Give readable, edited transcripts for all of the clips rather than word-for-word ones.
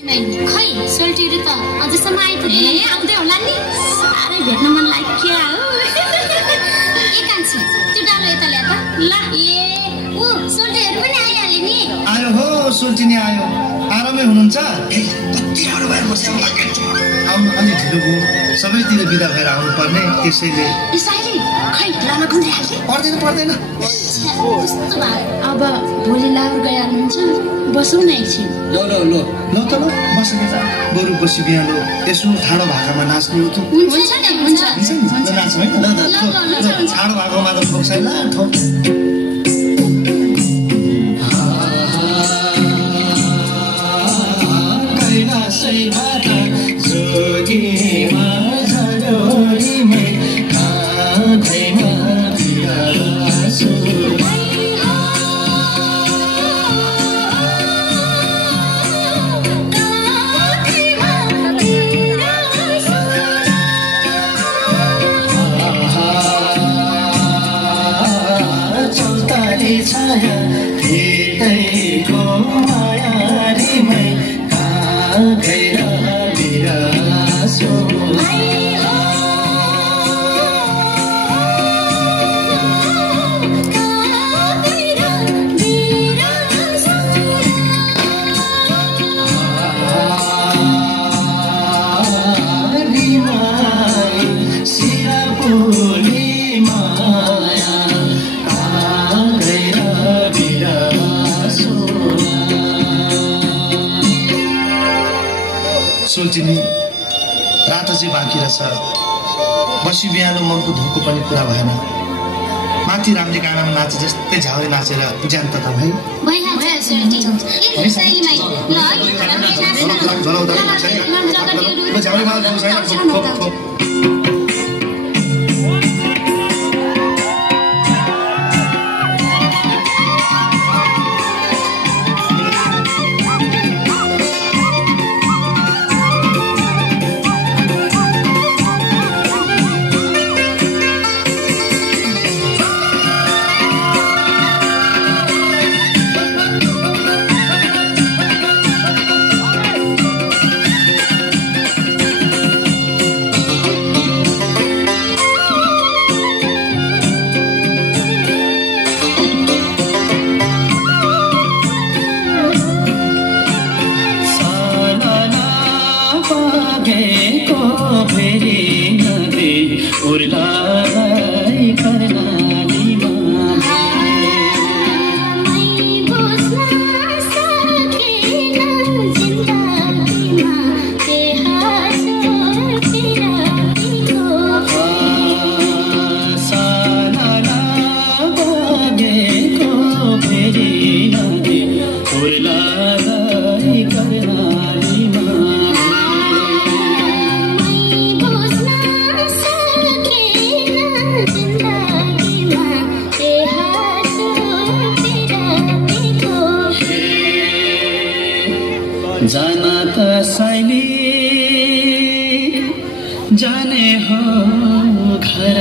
खै सोल्टीहरु त अझसम्म आइपुग्ने आउँदै होला नि साह्रै भेट्न मन लाग्यो हो एकान्छी त्यो डालो यता ल्याए त ल ए ओ सोल्टीहरु पनि आइहाले नि आयो हो सोल्टी नि आयो आरामै हुनुहुन्छ कति आउनु भयो मसँग लाग्यो आउनु अलि ढिलो भयो सबैतिर बिदा भएर आउनु पर्ने त्यसैले यसरी खै लामा कुन्द्रे हाल्छ पर्दैन अब भोलि लाउर गइहाल्नुहुन्छ बसौँ न एकछिन ल बसेर जा बरु बसी बिहान यसो ठाडो भाकामा नाच्ने हो कि हुन्छ नि हुन्छ नाच्नु है ल ठाडो भाकामा त फोक्छ ल कैलाशैबाट जोगीमा झरोरीमै काँधैमा बिरासो चौतारी छाया हृदयको मायारीमै काँधैमा बिरासो सोल्टिनी रातो चाहिँ बाँकी रहेछ बसी बिहान मनको धोको पनि पुरा भएन माथि रामजी गाडामा नाचे जस्तै झाउरे नाचेर ज्यान त भाइ जाना त साइली जाने हो घर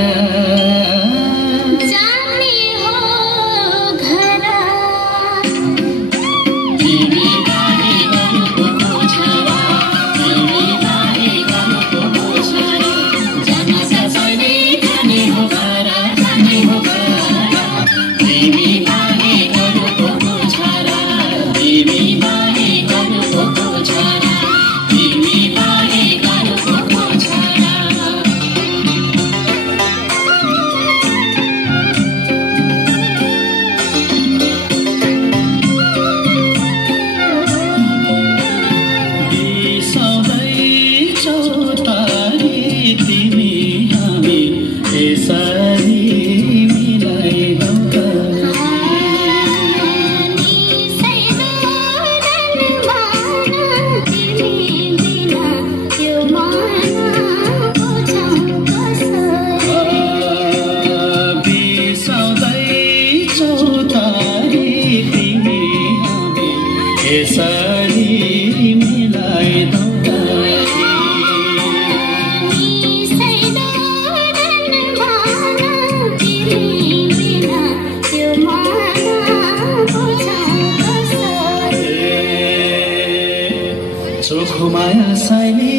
चोखो माया साइले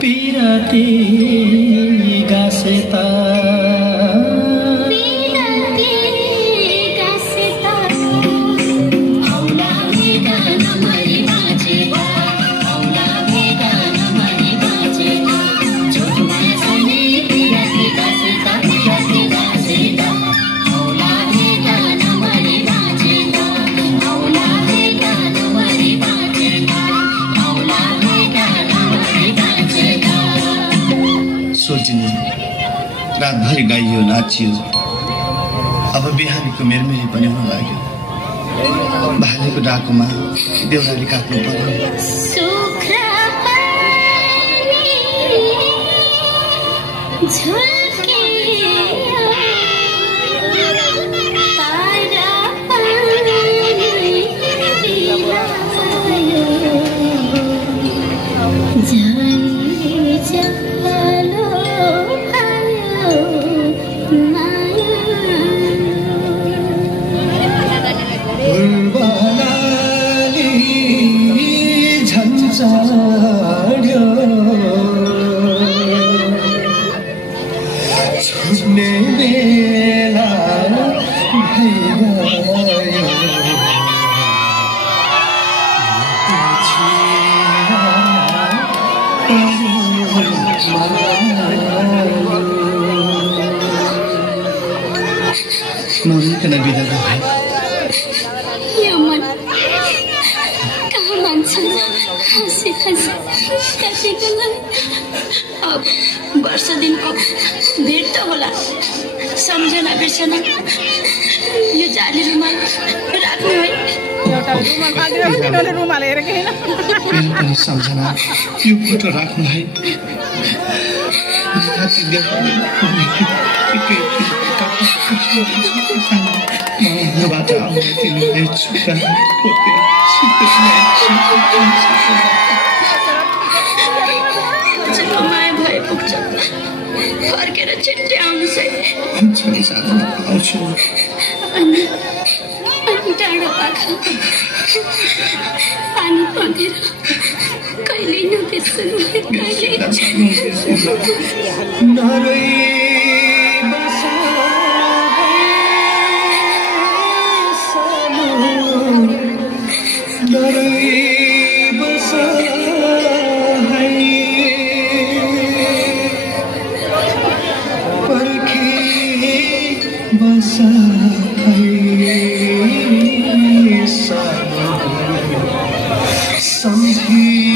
पिराती गासेता रातभरि गाइयो नाचियो अब बिहानीको मेरमेरी पनि हुन लाग्यो भालेको डाकोमा देउराली काट्नु पर्यो छुट्ने बेला नरिकन बिदा गए यो मन कहाँ मान्छन् हाँसी हाँसी काटेकोलाई अब वर्ष दिनको भेट त होला सम्झना बिर्सना यो जाली रुमाल राख्नु है एउटा रुमाल मागेर किनले रुमाल हेरेको हैन पनि सम्झना यो फोटो राख्नु है मबाट आउने तिमीले छुट्टा माया भए पुग्छ फर्केर छिट्टै आउनुहोस् है आउँछु अनि टाढो पाखा पानी परेर कहिले नबिर्सनु कहिले Some